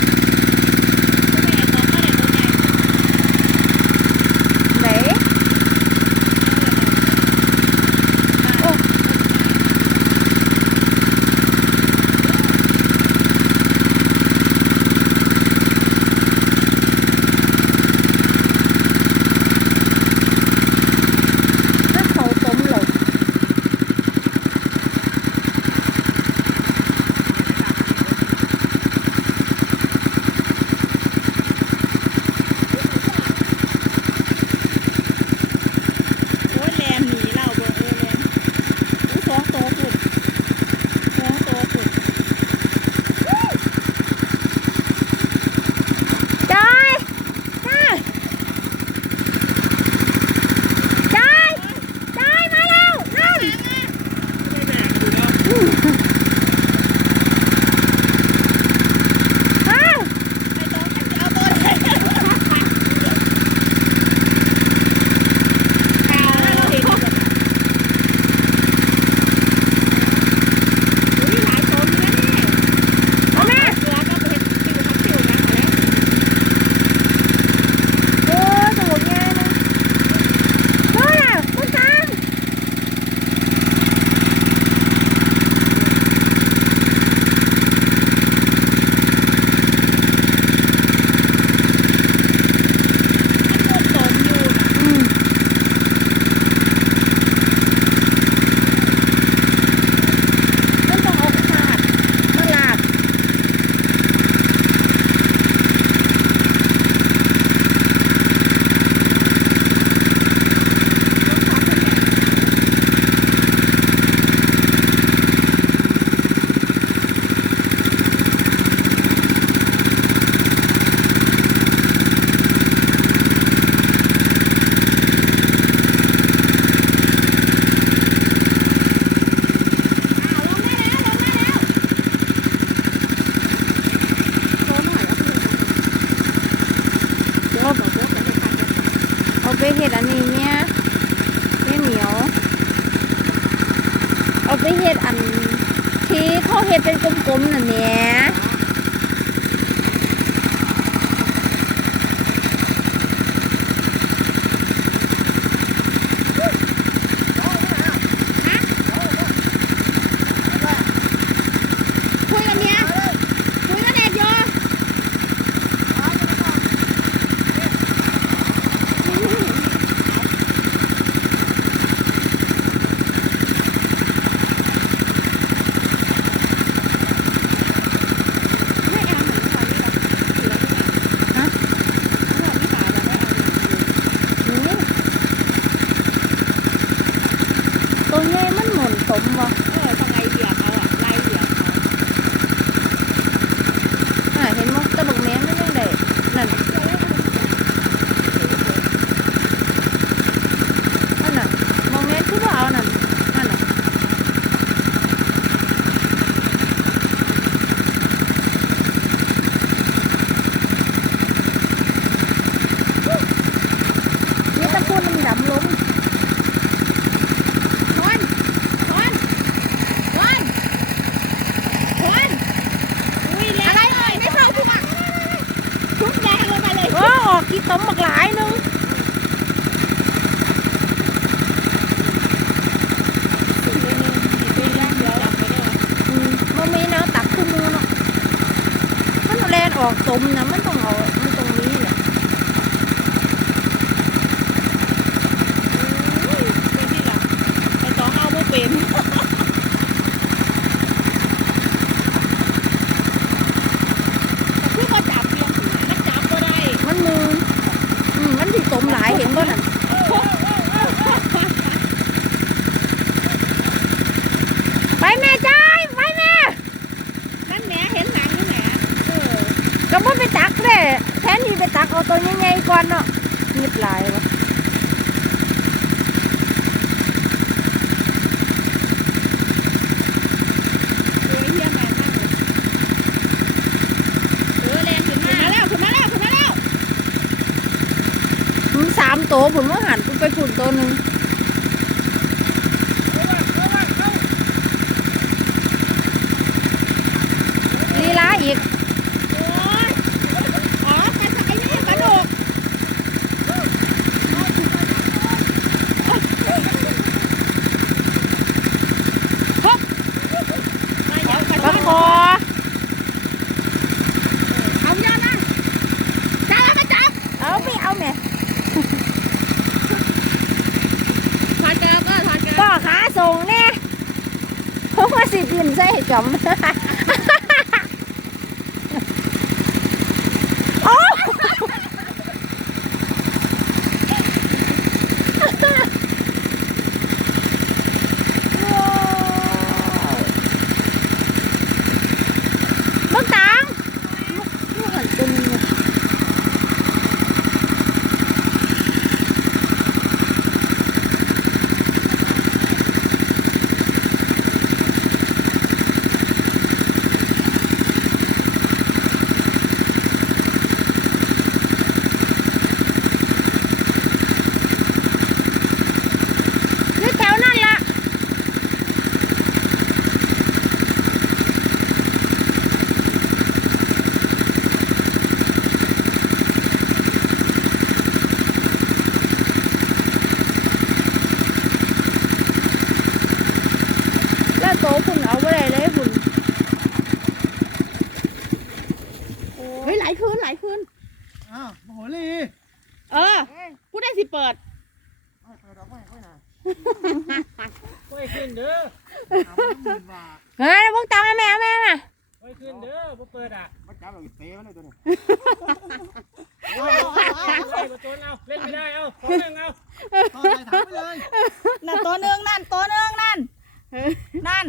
Brrrr. ไปเห็ดอันนี้เนี่ยไม่เหนียว เอาไปเห็ดอันที่เขาเห็ดเป็นกลมๆน่ะเนี่ย అవునా อกสมนะมันต้องเอามันต้อง ค่ไปตักเลยแทนที่ไปตักเอาตัวใหญ่ๆก่อนเนาะเงียบหลายวะสามโตผมว่าหันไปผุนตัวหนึ่ง เอาเอาเอาเอามาโจนเอาเล่นไม่ได้เอาขอหนึ่งเอาต่อไปถามไปเลยนั่นตัวหนึ่งนั่นตัวหนึ่งนั่นนั่น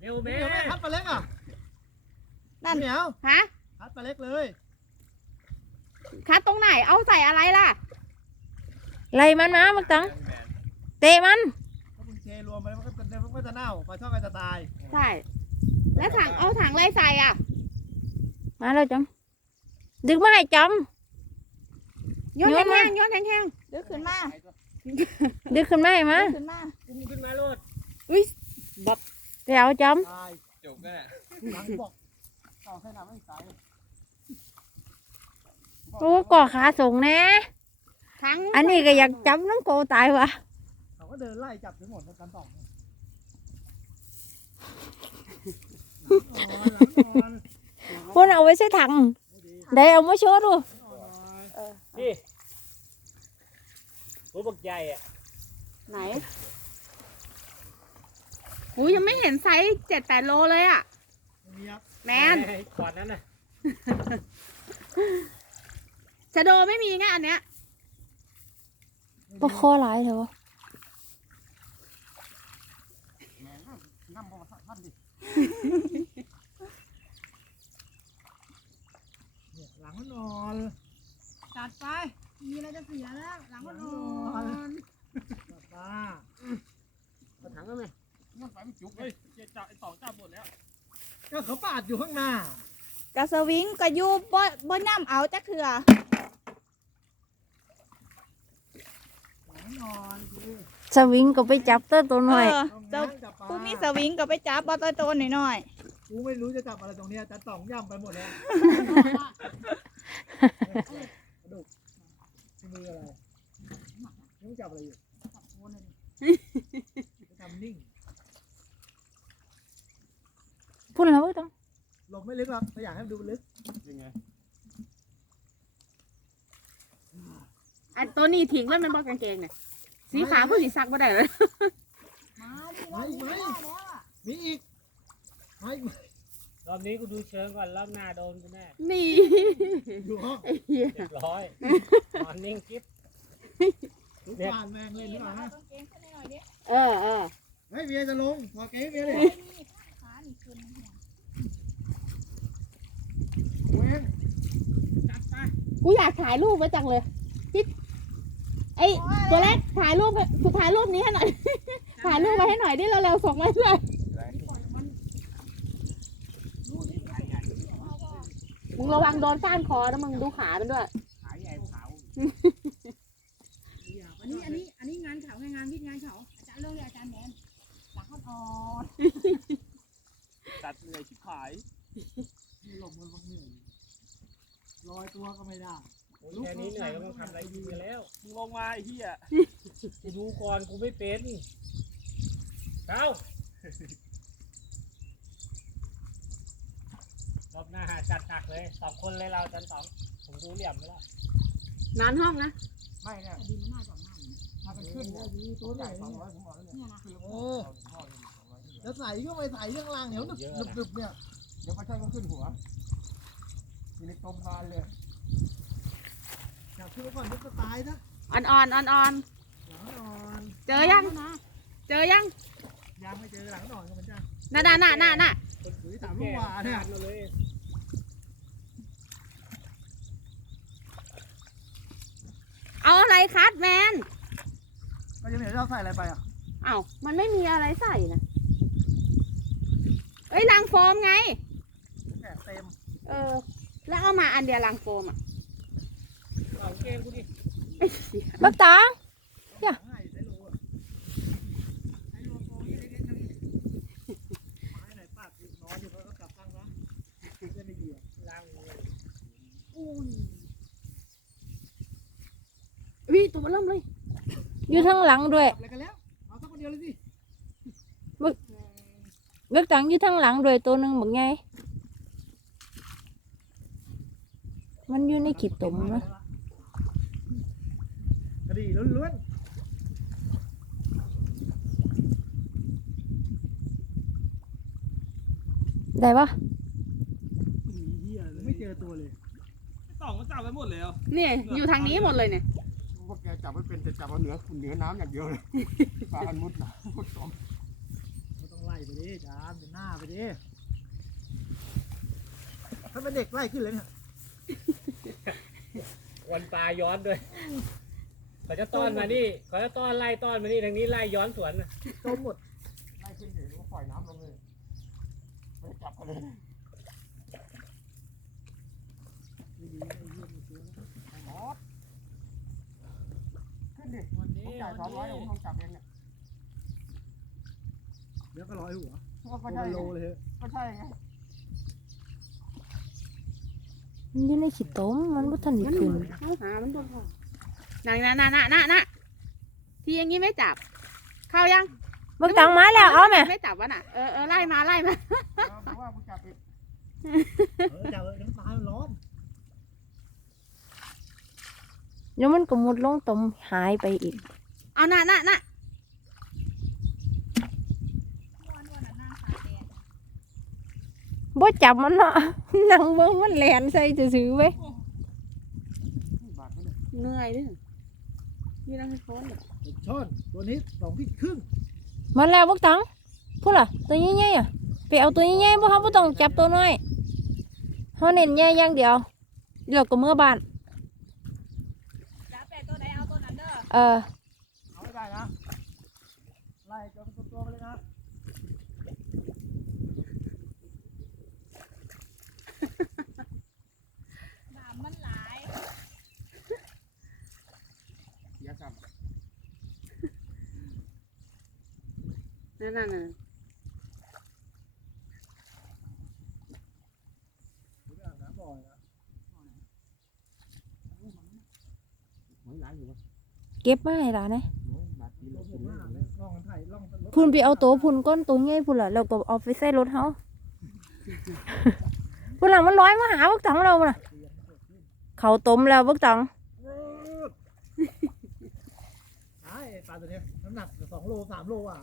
เร็วเหแม่นียวแม่พัดปลาเล็กอะนั่น เหนียวฮะพัดปลาเล็กเลยคัดตรงไหนเอาใส่อะไรล่ะไล่มันมาพวกตังเตะมัน ถ้าคุณเทรวมไปมันก็จะมันก็จะเน่าปลาช่อนก็จะตาย ใช่ แล้วถังเอาถังอะไรใส่อะ มาแล้วจอม ดึงมาให้จอมโย้อนโยนมาแห้งๆโย้อนแห้งๆดึกขึ้นมาดึงขึ้นมาให้มาดึกขึ้นมากุ้มขึ้นมาโลดอุ้ยไปเอาจอม ตายจบกันอะหลังบอกต่อใส่น้ำไม่ตายโอ้ก่อขาส่งแน่ถังอันนี้ก็อยากจับน้องโกตายวะเขาก็เดินไล่จับทั้งหมดทั้งกันต่องหลังอ่อนพวกเอาไว้ใส่ถัง ได้เอามาโชว์ดูพี่หัวบักใหญ่อะไหนหูยังไม่เห็นไซส์เจ็ดแปดโลเลยอะนี่ครับแมนขวดนั้นน่ะชะโดไม่มีไงอันเนี้ยปลาคอหลายเถอะวะน้ำบอกท่านดิ เนี่ยหลังมันนอนจัดไป มีอะไรจะเสียแล้ว หลังมันนอนตามาถังกันไหมมันไปไม่จุกเฮ้ยเจ๊จ่าไอ้สองจ่าหมดแล้วก็เขาปาดอยู่ข้างหน้ากระสวิงกระยูบ่บ่ย่ำเอาจักเถื่อหลังนอนคือสวิงก็ไปจับเต้นตัวหน่อย เออต้องเจ้านั่งจับปลากูมีสวิงก็ไปจับบ่ตัวโตหน่อยกูไม่รู้จะจับอะไรตรงเนี้ยจะต่องย่ำไปหมดเลยกระ ดูกมืออะไรนี่มึงจับอะไรอยู่จับโคนเลยจะทำนิ่ง พูดแล้วพวกตังลงไม่ลึกหรอกแต่อยากให้มันดูลึกยังไงๆอันตัวนี้ทิ้งแล้วมันบ่กางเกงเนี่ยสีขาวผู้สีซักบ่ได้เลยมาอีกไหมมีอีกมาอีกไหม รอบนี้กูดูเชิงก่อนรอบหน้าโดนกูแน่นี่อยู่ห้องไอ้เหี้ยเรียบร้อยนอนนิ่งกิ๊บทุกบ้านแมงเลยนี่หว่านะเออเออเฮ้ยเบียร์จะลงพอเก๊เบียร์เลยเว้งจัดไปกูอยากถ่ายรูปไว้จังเลยพี่ไอ้ตัวเล็กถ่ายรูปให้กูถ่ายรูปนี้ให้หน่อย ถ่ายรูปไว้ให้หน่อยดิเร็วๆส่งมาเพื่อ มึงระวังโดนก้านคอนะมึงดูขามันด้วย ขายใหญ่ขาวอันนี้อันนี้อันนี้งานเขาไงงานวิทย์งานเขาอาจารย์เรื่องอาจารย์แมนหลังอ่อนตัดเหนื่อยชิบหายนี่ลงมันบังเหนื่อยลอยตัวก็ไม่ได้แค่นี้เหนื่อยก็ต้องทำอะไรดีกันแล้วมึงลงมาไอ้เหี้ยกูดูก่อนกูไม่เป็นเก้า รอบหน้าจัดหนักเลยสองคนเลยเราจันสองผมดูเหลี่ยมไปแล้วนอนห้องนะ ไม่เนี่ยถ้ามันขึ้นเนี่ยตัวใหญ่สองร้อยผมบอกแล้วเนี่ยเออจะใส่ก็ไปใส่ข้างล่างเหนียวหนึบหนึบหนึบเนี่ยเดี๋ยวปลาช่อนก็ขึ้นหัวมีเล็กตมบานเลยจับขึ้นมาก่อนมันก็ตายนะอ่อนอ่อนอ่อนอ่อนหลังนอนๆเจอยัง เจอยังยังไม่เจอหลังนอนก็มันจะน่ะน่ะน่ะน่ะน่ะ หรือสามลูกหวาเนี่ยเราเลยเอาอะไรคัดแมนก็ยังไม่เห็นเราใส่อะไรไปอะเอ้ามันไม่มีอะไรใส่นะเอ้ยลังโฟมไงแอบเต็มเออ แล้วเอามาอันเดียวลังโฟมอะ เอาเกงกูดิไอ้เหี้ยบักตัง ง่ายได้รู้อะไอ้โลโก้ยี่เล็กๆนี่ไม้ไหนปากนอนอยู่แล้วก็กลับตั้งนะจะไม่เหยียบ ล้างมือ วิตัวมันเริ่มเลยอยู่ทั้งหลังด้วยอะไรกันแล้วเอาสักคนเดียวเลยสิบักตังอยู่ทั้งหลังด้วยตัวหนึงบักไง มันอยู่ในขีดตมนะกระดี่ล้วนได้ปะ ๆเหี้ยไม่เจอตัวเลย ต่องมันจับ ไปหมดเลยเหรอเนี่ยอยู่ทางนี้หมดเลยเนี่ยพวกแกจับไม่เป็นจะจับเอาเหนือเหนือน้ำอย่างเดียวเลยปลาอันมุดนะมุดสมไม่ต้องไล่ไปดิจานเป็นหน้าไปดิถ้าเป็นเด็กไล่ขึ้นเลยเนี่ยวันปลาย้อนด้วยเขาจะต้อนมานี่เขาจะต้อนไล่ต้อนมานี่ทางนี้ไล่ย้อนสวนนะจมหมดไล่ขึ้นเดี๋ยวก็ปล่อยน้ำลงเลยไม่ได้จับกันเลยหมอสขึ้นดิ ผมจ่ายสองร้อยผมลงจับเองเนี่ยเดี๋ยวก็ร้อยหัวก็โอใช่โลไงเลยก็ใช่ไงมันอยู่ในขีดตมมันบ่ทันได้ขึ้นเอาหามันดูพอน่ะน่ะน่ะน่ะน่ะน่ะที่อย่างงี้ไม่จับ เข้ายังบักตังมาแล้วเอาไหมไม่จับวะน่ะเออเออไล่มาไล่มาเพราะว่าผมจับเองเออจับเลยน้ำตามันร้อนเดี๋ยวมันก็มุดลงตมหายไปอีก เอาน่ะน่ะน่ะบ่จับมันเนาะนั่งเบิ่งมันแหลนใส่ซื่อๆเว้ยบาดไม่ได้เหนื่อยดิมีรังโคนเนี่ยเด็กช่อนตัวนี้สองที่ครึ่งมาแล้วบักตังพูดล่ะตัวใหญ่ๆอะไปเอาตัวใหญ่ๆบ่เฮาบ่ต้องจับตัวน้อยเฮาเน้นใหญ่อย่างเดียวเดี๋ยวก็เมื่อบ้านจับแต่ตัวไหนเอาตัวนั้นเด้อเออเอาให้ ได้นะ ไล่จนตัวตัวๆไปเลยนะน้ำมันหลาย เสียซ้ำนั่นน่ะน่ะผมไปอาบน้ำบ่อยนะหอยหลายอยู่วะเก็บมาให้หลานนะ พุ่นไปเอาตัวพุ่นก้อนตัวใหญ่พุ่นล่ะแล้วก็เอาไปใส่รถเฮาพุ่นล่ะมันลอยมาหาบักตังเราน่ะ เขาต้มแล้วบักตังใช่ปลาตัวเนี้ยน้ำหนักสองโลสามโลอะ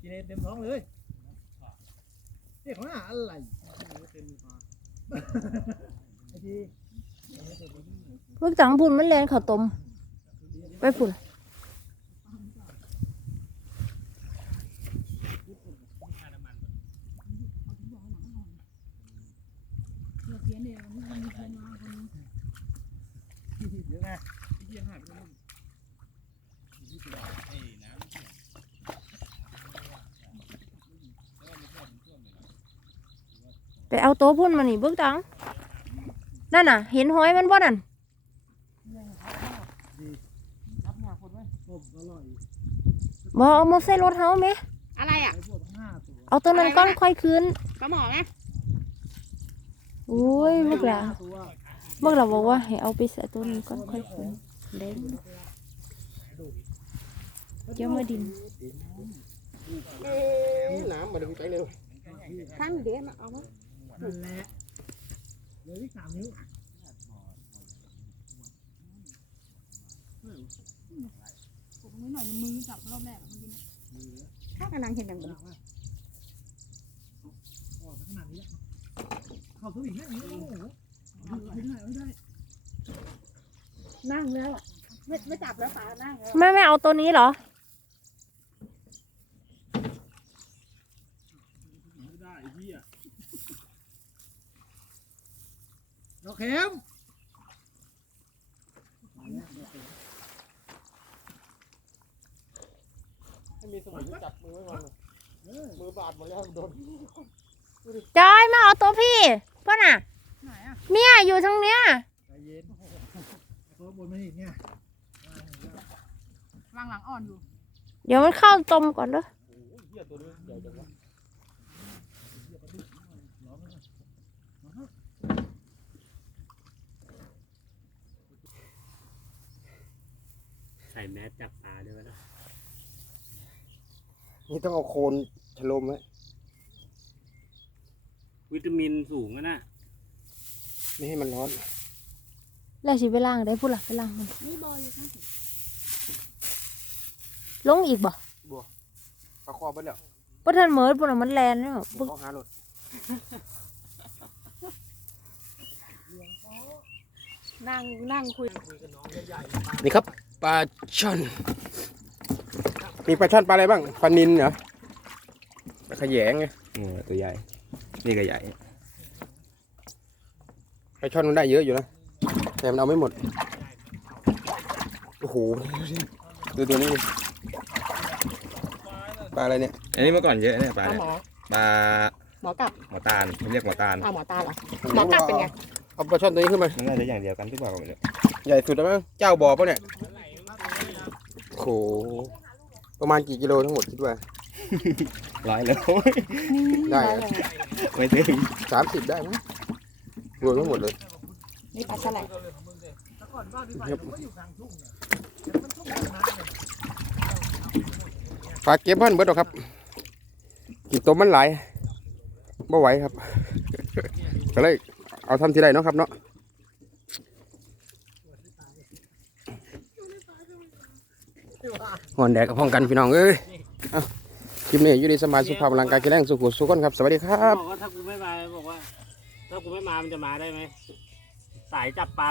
กินเองเต็มท้องเลยเด็กเขาหาอะไรเต็มปลาไอ้ทีบักตังพุ่นมันแลนเขาต้มไปพุ่น ค่าน้ำมัน เยอะไงไปเอาตัวพุ่นมานี่บักตังนั่นน่ะ เห็นหอยมันบ่นั่นรับหน้าคนไว้ต้มอร่อยบ่เอามาใส่รถเฮาไหม อะไรอะไอ้พวกห้าตัวเอาตัวนั้นก้อนค่อยคืนปลาหมอไงโอ้ยบักหล่ะห้าตั วบักหล่ะบอกว่าให้เอาไปใส่ตัวนี้ก้อนค่อยคืนเด้งเจ้ามาดินน้ำมาดึงใจเร็วข้างเดียวมาเอามานั่นแหละเหลือที่สามนิ้วข้างกำลังเห็นอย่างนี้นาดนี้แล้วเข้าสวิงแค่นี้โอ้โหไม่ได้ไม่ได้ นั่งแล้วอะไม่ไม่จับแล้วป๋านั่งแล้วไม่ไม่เอาตัวนี้เหรอ ไม่ได้ไอ้เหี้ยดอกเข็มไม่มีสมุนจับมือไว้ก่อนมือบาดหมดแล้วโดนจอยมาเอาตัวพี่เพื่อนอะ ไหนอะเนี่ยอยู่ทางเนี้ยใจเย็นเพิ่มบนมาอีกเนี่ยวางหลังอ่อนอยู่ เดี๋ยวมันเข้าตมก่อนเด้อโอ้ยเหี้ยตัวนี้ใหญ่จังวะใส่แมสจับตาด้วยนะนี่ต้องเอาโคนฉลมไว้วิตามินสูงอะนะ ไม่ให้มันร้อน แล้วสิไปล่างได้พูดล่ะไปล่างมันนี่บอลอยู่ข้างลงอีกบ่ปลาคอไปแล้วบ่ทันเหมิดพุ่นน่ะมันแลนแล้วเดี๋ยวเขาหาหลุดนั่งนั่งคุยนี่ครับปลาช่อนมีปลาช่อนปลาอะไรบ้างปลานินเหรอปลาขยงไงอืมตัวใหญ่ นี่ก็ใหญ่ ปลาช่อนมันได้เยอะอยู่นะ แต่มันเอาไม่หมด โอ้โห ดูตัวนี้ดิปลาอะไรเนี่ย อันนี้เมื่อก่อนเยอะเนี่ยปลาปลาเนี่ยหมอปลาหมอกับหมอตาลเขาเรียกหมอตาลปลาหมอตาเหรอหมอกัดเป็นไงเอาปลาช่อนตัวนี้ขึ้นมา มันน่าจะอย่างเดียวกันทุกบ่อเลยใหญ่สุดแล้วมั้ง เจ้าบ่อปะเนี่ย โอ้โห ประมาณกี่กิโลทั้งหมดคิดว่า ร้อยแล้ว ได้อะไม่ถึงสามสิบได้ไหม รวมทั้งหมดเลยนี่ปลาสลัดแต่ก่อนบ้านพี่ไปผมก็อยู่กลางทุ่งเนี่ยแต่มันทุ่งนาเนี่ยปลาเก็บพันเบิดหรอกครับกี่ตัวมันหลายไม่ไหวครับ ก็เลยเอาทำที่ไรเนาะครับเนาะหอนแดดกับห้องกันพี่น้องเอ้ยเอาคลิปนี้อยู่ดีสบายสุขภาพร่างกายแข็งแรงสุขุสุขคนครับ สวัสดีครับ ถ้ากูไม่มามันจะมาได้ไหมสายจับปลา